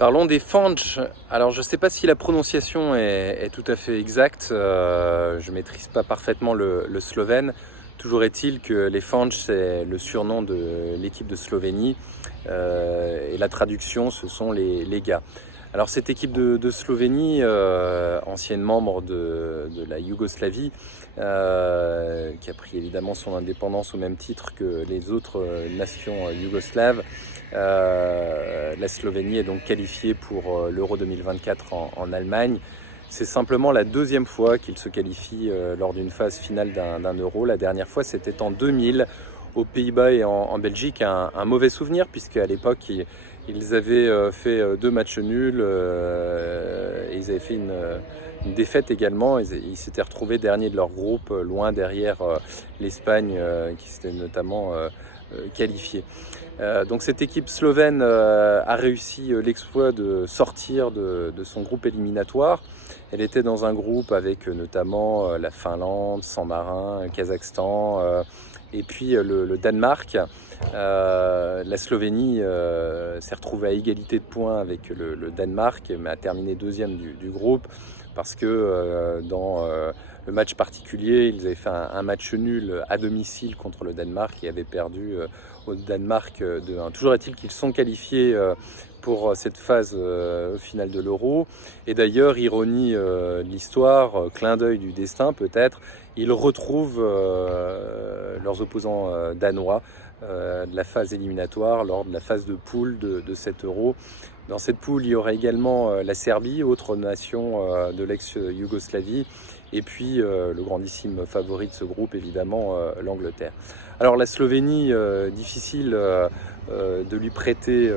Parlons des Fanj. Alors je ne sais pas si la prononciation est tout à fait exacte, je ne maîtrise pas parfaitement le slovène. Toujours est-il que les Fanj, c'est le surnom de l'équipe de Slovénie et la traduction, ce sont les gars. Alors cette équipe de Slovénie, ancienne membre de la Yougoslavie, qui a pris évidemment son indépendance au même titre que les autres nations yougoslaves, la Slovénie est donc qualifiée pour l'Euro 2024 en Allemagne. C'est simplement la deuxième fois qu'ils se qualifient lors d'une phase finale d'un Euro. La dernière fois, c'était en 2000 aux Pays-Bas et en Belgique. Un mauvais souvenir, puisque à l'époque, ils avaient fait 2 matchs nuls et ils avaient fait une défaite également. Ils s'étaient retrouvés derniers de leur groupe, loin derrière l'Espagne, qui s'était notamment qualifiée. Donc cette équipe slovène a réussi l'exploit de sortir de son groupe éliminatoire. Elle était dans un groupe avec notamment la Finlande, San Marino, Kazakhstan et puis le Danemark. La Slovénie s'est retrouvée à égalité de points avec le Danemark, mais a terminé deuxième du groupe parce que dans le match particulier, ils avaient fait un match nul à domicile contre le Danemark et avaient perdu au Danemark de 1. Toujours est-il qu'ils sont qualifiés pour cette phase finale de l'Euro. Et d'ailleurs, ironie de l'histoire, clin d'œil du destin peut-être, ils retrouvent leurs opposants danois de la phase éliminatoire lors de la phase de poule de cet Euro. Dans cette poule, il y aurait également la Serbie, autre nation de l'ex-Yougoslavie, et puis le grandissime favori de ce groupe, évidemment, l'Angleterre. Alors la Slovénie, difficile de lui prêter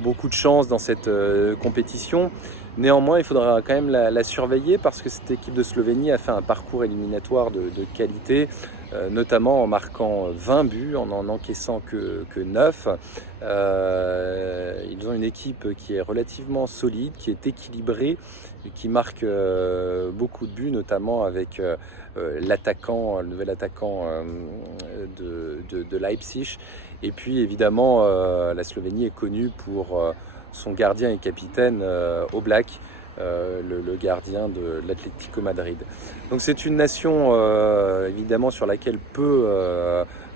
beaucoup de chance dans cette compétition. Néanmoins, il faudra quand même la surveiller parce que cette équipe de Slovénie a fait un parcours éliminatoire de qualité, notamment en marquant 20 buts, en encaissant que 9. Ils ont une équipe qui est relativement solide, qui est équilibrée, qui marque beaucoup de buts, notamment avec le nouvel attaquant de Leipzig. Et puis évidemment, la Slovénie est connue pour son gardien et capitaine Oblak, le gardien de l'Atlético Madrid. Donc c'est une nation évidemment sur laquelle peu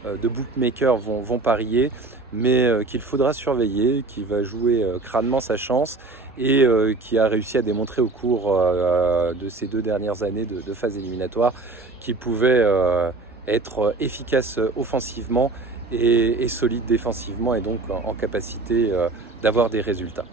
de bookmakers vont parier, mais qu'il faudra surveiller, qui va jouer crânement sa chance et qui a réussi à démontrer au cours de ces 2 dernières années de phase éliminatoire qu'il pouvait être efficace offensivement et solide défensivement et donc en capacité d'avoir des résultats.